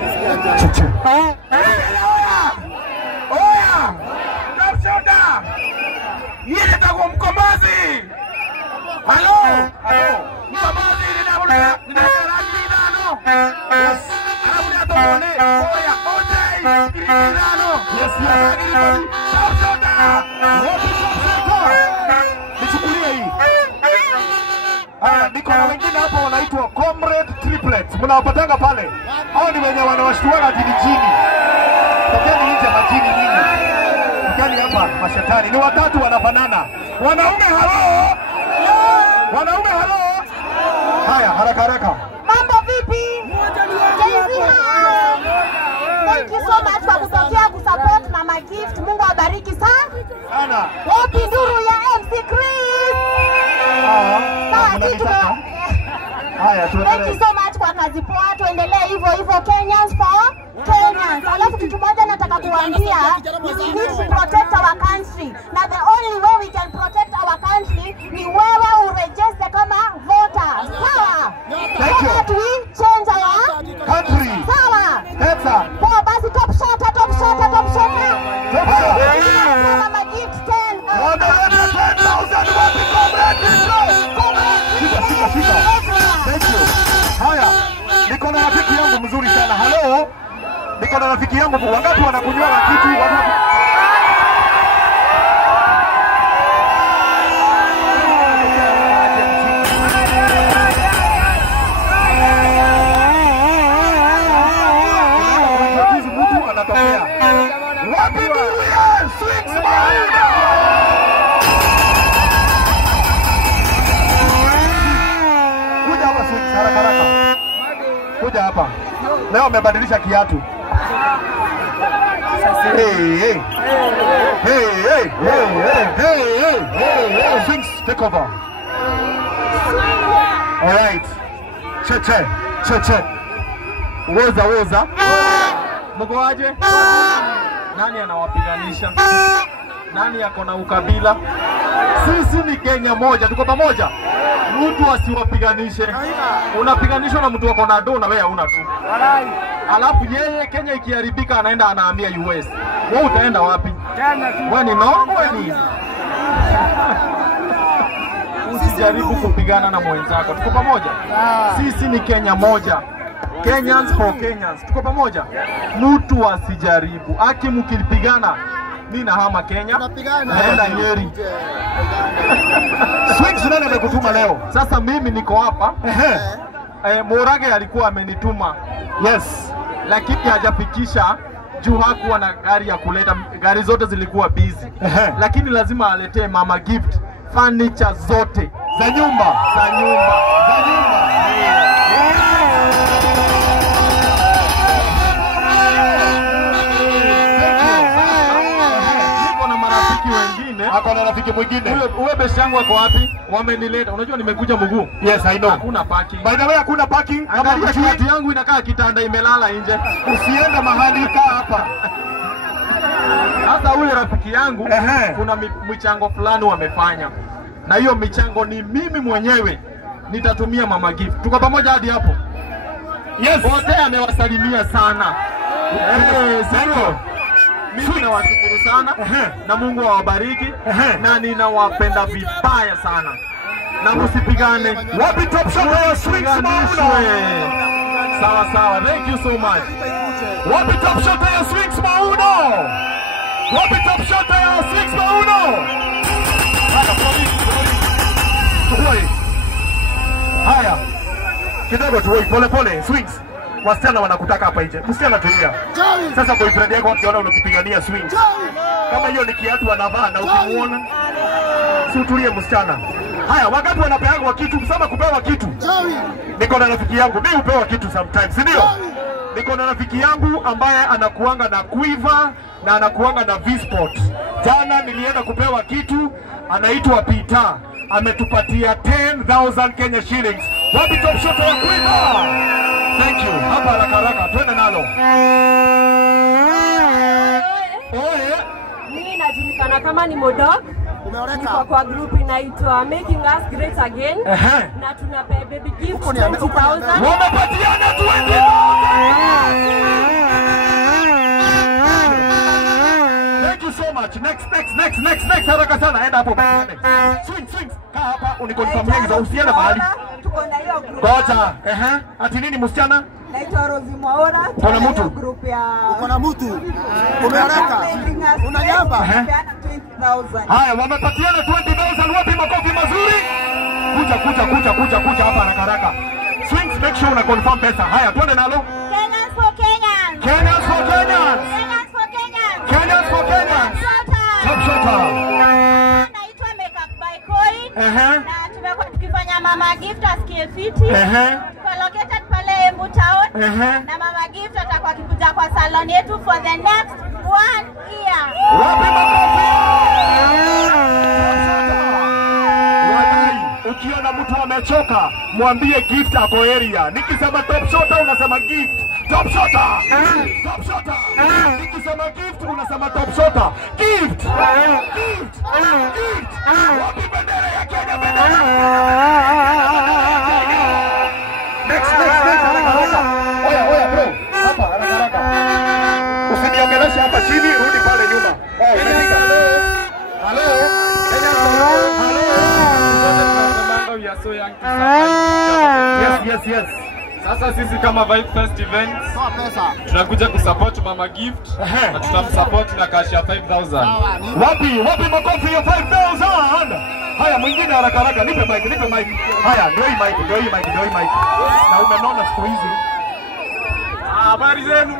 Chuchu. Oya! Top shot! Yeye atakuwa mkombozi. Hello. Mkombozi ni rangi nano. Yes. Oya, Yes. Top shot! Nichukulie hii. Niko na wengine hapa wanaitwa Comrade Triplets. Mnawapatanga pale. Hao ni wenye wanawashtuaga jini. Tokeni nje majini nyingi. Tokeni hapa mashetani. Ni watatu wanafanana. Wanaume halo. Haya, haraka. Mambo vipi? Thank you so much kwa kutokea kusupport Mama Gift. Mungu awabariki sana. Wapi nduru ya MC Chris? Thank you so much kwa kazi poa. Tuendelee hivyo Kenyans for Kenyans. Alafu kitu moja nataka kuambia, we need to protect our country. Na the only way we can protect our country ni wewe uregister kama voter. Sawa? Thank you. So that we change our country. Sawa? Pesa. Poa basi top shot. Mama Gift 10. Thank you. Haya, niko na rafiki yangu mzuri sana. Hello. Niko na rafiki yangu, wangapi wanakunywa na kitu? Mtu anatokea. Wapi ndugu ya Swings Maida? Kuja hapa Swings, haraka. Kuja hapa. Leo amebadilisha kiatu. Hey. Swings, take over. All right. Che. Woza. Mko aje? Nani anawapiganisha? Nani yako na ukabila? Sisi ni Kenya moja, tuko pamoja. Mtu asiwapiganishe. Unapiganishwa na mtu wako na do na wewe huna tu. Alafu yeye Kenya ikiharibika anaenda anahamia US. Wewe utaenda wapi? Wewe ni wewe. Usijaribu kupigana na mwenzako. Tuko pamoja. Sisi ni Kenya moja. Kenyans for Kenyans. Tuko pamoja? Mtu asijaribu. Aki mkipigana mimi nahama Kenya. Naenda Nyeri. Swings nani amekutuma leo? Sasa mimi niko hapa. Morage alikuwa amenituma. Yes. Lakini hajafikisha juu hakuwa na gari ya kuleta, gari zote zilikuwa busy. Lakini lazima aletee mama gift furniture zote za nyumba. Niko na marafiki wengine. Ako na rafiki mwingine. Uwe besi yangu wako wapi? Wamenileta. Unajua nimekuja mguu. Yes, I know. Hakuna parking. By the way, hakuna parking. Angalia kiatu yangu inakaa kitanda imelala nje. Usiende mahali, kaa hapa. Sasa ule rafiki yangu kuna michango fulani wamefanya. Na hiyo michango ni mimi mwenyewe nitatumia mama gift. Tuko pamoja hadi hapo? Yes. Wote amewasalimia sana. Sio. Mimi nawashukuru sana na Mungu awabariki na ninawapenda vibaya sana. Na msipigane. Wapi top shot ya Swings Mauno? Sawa. Thank you so much. Wapi top shot ya Swings Mauno? Wapi top shot ya Swings Mauno? Haya. Kidogo tu, pole. Swings. Wasichana wanakutaka hapa nje. Msichana tulia. Sasa boyfriend yako akiona unakipigania Swings. Kama hiyo ni kiatu anavaa na ukimuona, si utulie msichana. Haya, wakati wanapewa kitu, kusema kupewa kitu. Niko na rafiki yangu, mimi hupewa kitu sometimes, si ndio? Niko na rafiki yangu ambaye anakuanga na Quiver na anakuanga na V-Sport. Jana nilienda kupewa kitu, anaitwa Peter. Ametupatia 10,000 Kenya shillings. Wapi top shot ya Quiver? Thank you. Hapa haraka, twende nalo. Mimi najulikana kama ni Modok. Niko kwa group inaitwa Making Us Great Again. Na tunapea baby gift 20,000. Wamepatiana 20,000. Thank you so much. Next. Haraka sana, enda hapo. Swings. Kaa hapa unikonfirmia hizo usiende mahali. Tuko na hiyo group. Goja. Ati nini msichana? Naitwa Rozi Mwaora. Kuna mtu? Group ya Uko na mtu. Umeharaka. Una nyamba. 20,000. Haya, wamepatiana 20,000. Wapi makofi mazuri? Kuja hapa haraka. Swings, make sure una confirm pesa. Haya, twende nalo. Kenyans for Kenyans. Kenyans for Kenyans. Kenyans for Kenyans. Kenyans for Kenyans. Top shotter. Naitwa Makeup by Koi. Na tumekuwa tukifanya mama gift asikie fiti. Tuko located pale Embu Town. Na mama gift atakuwa akikuja kwa salon yetu for the next 1 year. Wapi makofi? Ukiona mtu amechoka, mwambie gift ako area. Nikisema top shotter unasema gift. Top shotter. Top shotter. Nikisema gift unasema top shotter. Gift. Wapi bendera ya Kenya, bendera? Next. Oya bro. Hapa haraka. Usiniongeleshe hapa chini, rudi pale nyuma. Hello. Yes. Sasa sisi kama Vibe Fest Events tunakuja kusupport mama gift na tutamsupport na cash ya 5,000. Wapi makofi ya 5,000? Haya, mwingine haraka, nipe mic. Haya, ndio hii mic. Na umenona siku hizi. Habari zenu?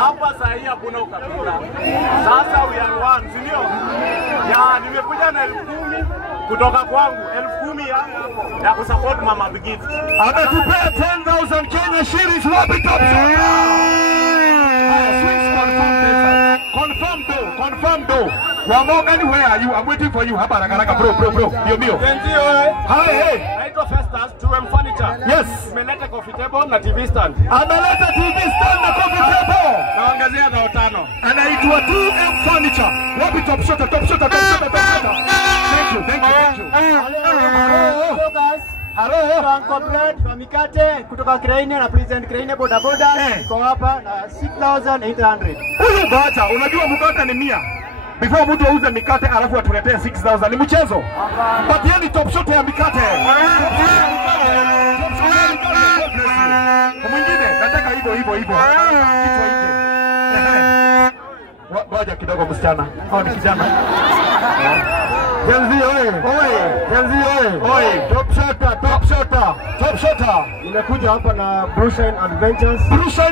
Hapa saa hii hakuna ukabila. Sasa we are one, si ndio? Ya, nimekuja na 10,000 kutoka kwangu, 10,000 ya kusupport mama gift. Ametupea 10,000 Kenya shillings. Wapi top shot? Haya, Swings, confirm though. Wamogani, where are you? I'm waiting for you. Hapa haraka bro. Bio. Ndio. Hi. Naitwa Festus, 2M Furniture. Yes. Tumeleta coffee table na TV stand. Ameleta TV stand na coffee table. Naongezea 5,000. Anaitwa 2M Furniture. Wapi top shot? Thank you. Hello, Uncle Brad wa mikate kutoka Kraine na Present Kraine bodaboda. Tuko hapa na 6,800. Huyu bata, unajua mkate ni 100. Before mtu auze mikate alafu atuletee 6,000 ni mchezo. Patieni top shot ya mikate. hivyo. Kichwa nje. Ngoja kidogo msichana. Hao ni kijana. Jenzi oye. Top shota. Nimekuja hapa na Blue Shine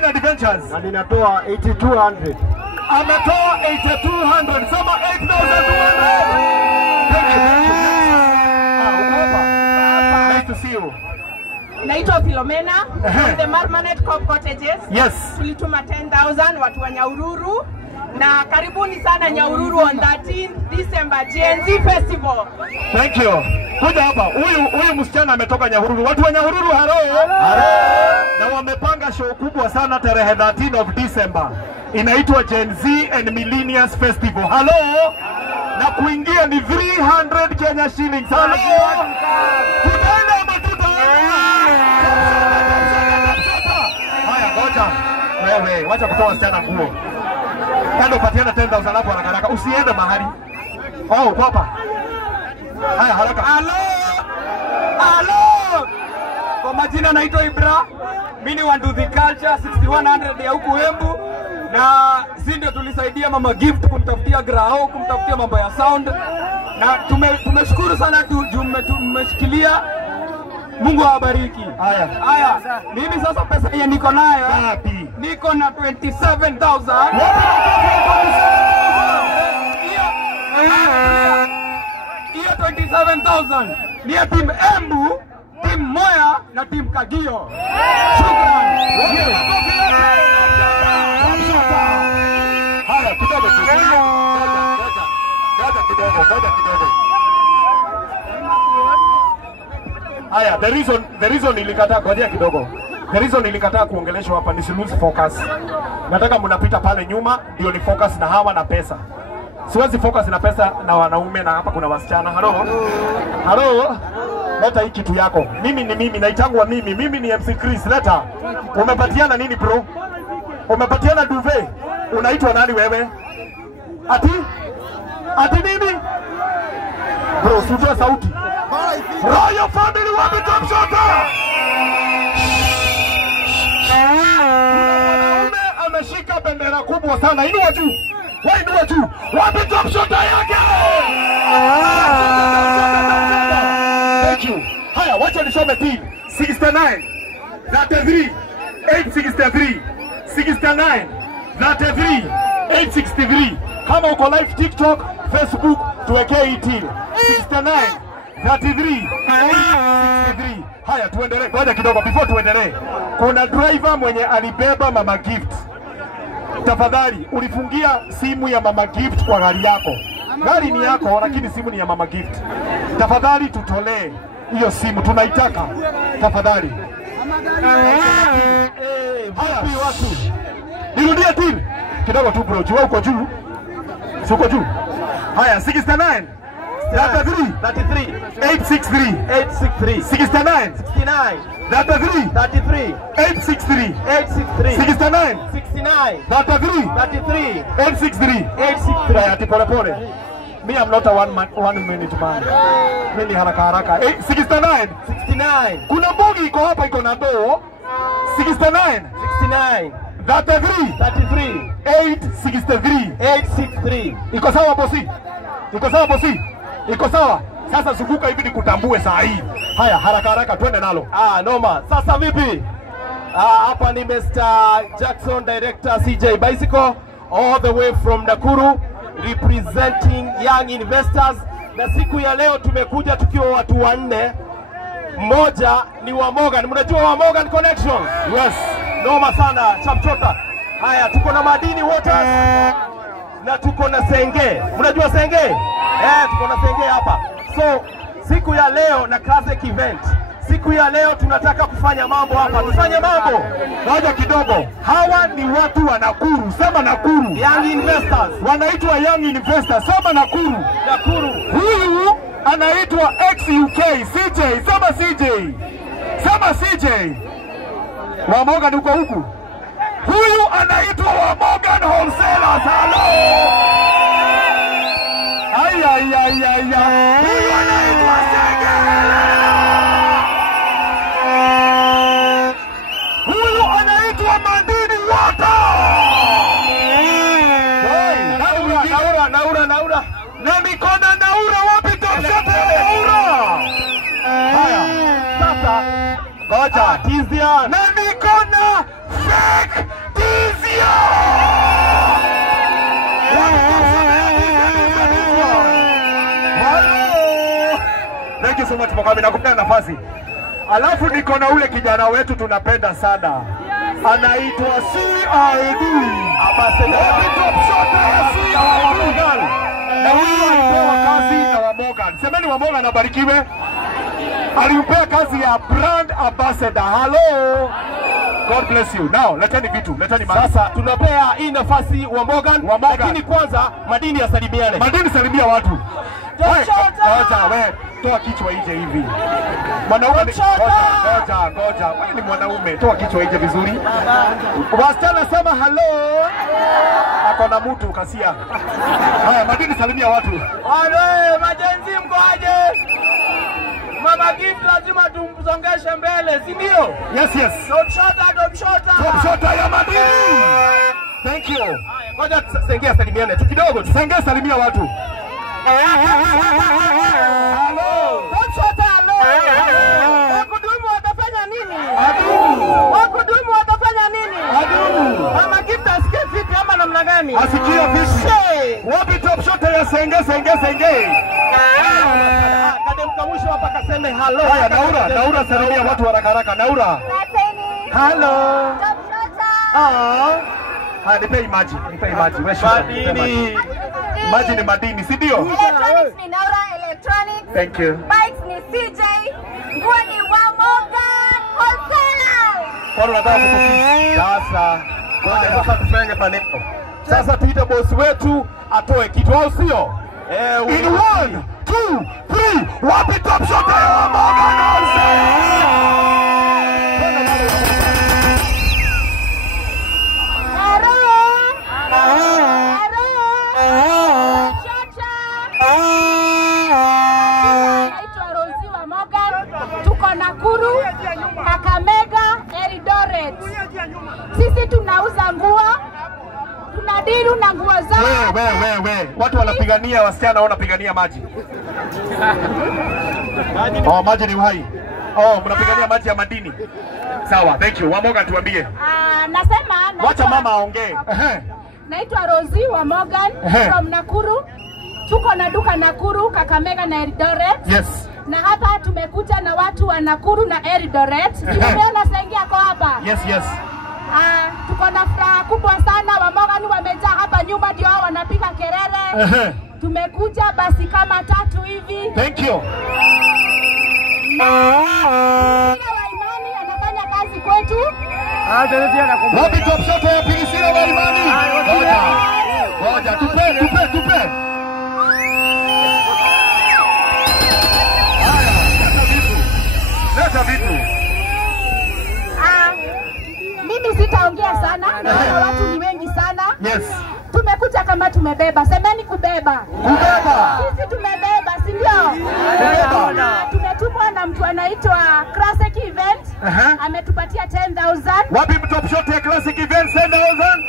Adventures. Na ninatoa 8200. Ametoa 8200. Sema 8200. Thank you. Nice to see you. Naitwa Philomena from the Marmanet Cop Cottages. Yes. Tulituma 10,000 watu wa Nyahururu. Na karibuni sana Nyahururu on 13 December GNZ Festival. Thank you. Kuja hapa. Huyu msichana ametoka Nyahururu. Watu wa Nyahururu haro. Na wamepanga show kubwa sana tarehe 13 of December. Inaitwa Gen Z and Millennials Festival. Hello. Na kuingia ni 300 Kenya shillings. Hello. Tutaenda matuta. Haya, ngoja. Wewe, wacha kutoa msichana nguo. Kando patiana 10,000 hapo haraka. Usiende mahali. Uko hapa. Haya, haraka. Halo. Kwa majina naitwa Ibra. Mimi ni wa Nduthi Culture 6100 ya huku Embu. Na sisi ndio tulisaidia Mama Gift kumtafutia grao, kumtafutia mambo ya sound. Na tumeshukuru sana tumeshikilia. Mungu awabariki. Haya. Mimi sasa pesa hii niko nayo. Ngapi? Niko na 27,000. Hiyo 27,000 ni ya team Embu, team Moya na team Kagio. Shukrani. Haya, kidogo. Haya, the reason nilikataa ngoja kidogo. The reason nilikataa kuongeleshwa hapa ni lose focus. Nataka mnapita pale nyuma ndio ni focus na hawa na pesa. Siwezi focus na pesa na wanaume na hapa kuna wasichana. Halo. Leta hii kitu yako. Mimi ni mimi naitangwa mimi. Mimi ni MC Chris. Leta. Umepatiana nini bro? Umepatiana duvet. Unaitwa nani wewe? Ati nini? Bro, sutoa sauti. Royal family wapi top shota? Mwanaume ameshika bendera kubwa sana. Inua juu. Wapi top shota yake? Thank you. Haya, wacha nisome team. 69 33 863 69 33 863. Kama uko live TikTok, Facebook, tuwekee hii team. 69 33 863. Haya, tuendelee. Ngoja kidogo before tuendelee. Kuna driver mwenye alibeba Mama Gift. Tafadhali ulifungia simu ya Mama Gift kwa gari yako. Gari ni yako lakini simu ni ya Mama Gift. Tafadhali tutolee hiyo simu tunaitaka. Tafadhali. Wapi watu? Nirudie team. Kidogo tu bro, wewe uko juu. Uko juu. Haya, 69 33 863 69 33 863 69 33 863. Haya, pole. Me I'm not a one minute man. Mimi haraka. 69. Kuna mbogi iko hapa iko na doo. 69 33 863. Iko sawa bosi? Iko sawa? Sasa zunguka hivi nikutambue saa hii. Haya, haraka twende nalo. Noma. Sasa vipi? Hapa ni Mr. Jackson, director CJ Bicycle, all the way from Nakuru, representing young investors. Na siku ya leo tumekuja tukiwa watu wanne. Mmoja ni wa Morgan. Mnajua wa Morgan Connections? Yes. Noma sana, Chapchota. Haya, tuko na Madini Waters na tuko na Senge. Mnajua Senge? Tuko na Senge hapa. So, siku ya leo na Classic Event. Siku ya leo tunataka kufanya mambo hapa. Tufanye mambo. Ngoja kidogo. Hawa ni watu wa Nakuru. Sema Nakuru. Young investors. Wanaitwa young investors. Sema Nakuru. Huyu anaitwa XUK CJ. Sema CJ. Wa Morgan uko huku. Huyu anaitwa wa Morgan Wholesalers. Hello. Huyu anaitwa Senge. Huyu anaitwa Mandi Naura. Na mikono Naura, wapi top shot ya Naura? Haya, sasa ngoja Tizia. Na mikono fake Tizia. Thank you so much Mokami, nakupea nafasi. Alafu niko na ule kijana wetu tunapenda sana. Anaitwa CID. Na huyu alipewa kazi na Wamogan. Semeni Wamogan abarikiwe. Alipewa kazi ya brand ambassador. Hello. God bless you. Now, leteni vitu, leteni mali. Sasa tunapea hii nafasi Wamogan, lakini kwanza Madini asalimiane. Madini salimia watu. Ngoja, toa kichwa nje hivi. Mwanaume ngoja. Wewe ni mwanaume, toa kichwa nje vizuri. Wasichana sema hello. Ako na mtu kasia. Haya, Madini salimia watu. Wale majenzi mkoaje? Mama Gift lazima tumsongeshe mbele, si ndio? Yes. Top shot. Top shot ya Madini. Thank you. Ngoja sengea salimiane tu kidogo. Sengea salimia watu. Hello. Top shot hello. Wakudumu watafanya nini? Wakudumu watafanya nini? Mama Gift asikie vipi ama namna gani? Asikie vipi? Wapi top shot ya senge? Mkamusho hapa kaseme hello. Haya, Naura salimia watu haraka. Naura. Hello. Haya, nipe maji. Wewe Madini. Maji ni Madini, si ndio? Electronics ni Naura Electronics. Thank you. Bikes ni CJ. Nguo ni Wamogan Wholesale. Kwa unataka kutupisha. Sasa. Ngoja sasa tufanye maneno. Sasa tuite boss wetu atoe kitu au sio? In 1, 2, 3, wapi top shot ya Wamogan Wholesale? Tuko Nakuru, Kakamega, Eldoret. Sisi tunauza nguo, tunadiru na nguo zao. Wewe. Watu wanapigania, wasichana wanapigania maji. Maji ni uhai. Mnapigania maji ya Madini. Sawa, thank you. Wamogan tuambie. Nasema wacha mama aongee. Naitwa Rosie Wamogan from Nakuru. Tuko na duka Nakuru, Kakamega na Eldoret. Yes. Na hapa tumekuja na watu wa Nakuru na Eldoret. Nimeona Sengi ako hapa. Yes. Tuko na furaha kubwa sana. Wamogan wamejaa hapa nyuma, ndio hao wanapiga kelele. Tumekuja basi kama 3 hivi. Thank you. Waimani anafanya kazi kwetu. Wapi top shot ya Pilisila Waimani? Ngoja, tupe. Leta vitu. Mimi sitaongea sana, na watu ni wengi sana. Yes. Tumekuja kama tumebeba. Semeni kubeba. Sisi tumebeba, si ndio? Tumetumwa na mtu anaitwa Classic Event. Ametupatia 10,000. Wapi top shot ya Classic Event 10,000?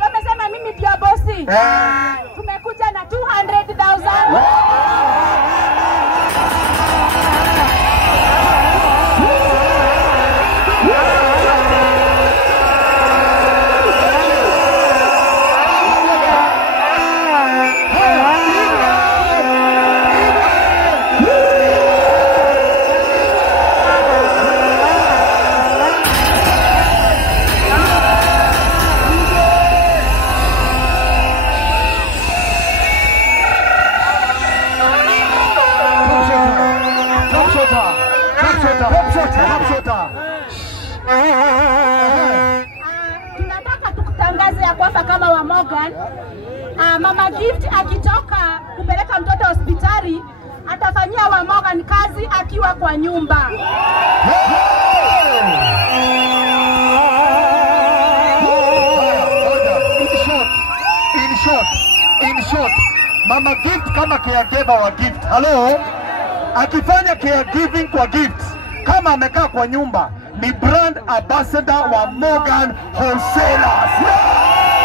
Wamesema mimi ndio bosi. Tumekuja na 200,000. Tunataka tukutangaze ya kwamba kama Wamogan, Mama Gift akitoka kupeleka mtoto hospitali atafanyia Wamogan kazi akiwa kwa nyumba. In short, Mama Gift kama caregiver wa Gift. Hello? Akifanya caregiving kwa Gift kama amekaa kwa nyumba ni brand ambassador wa Wamogan Wholesalers.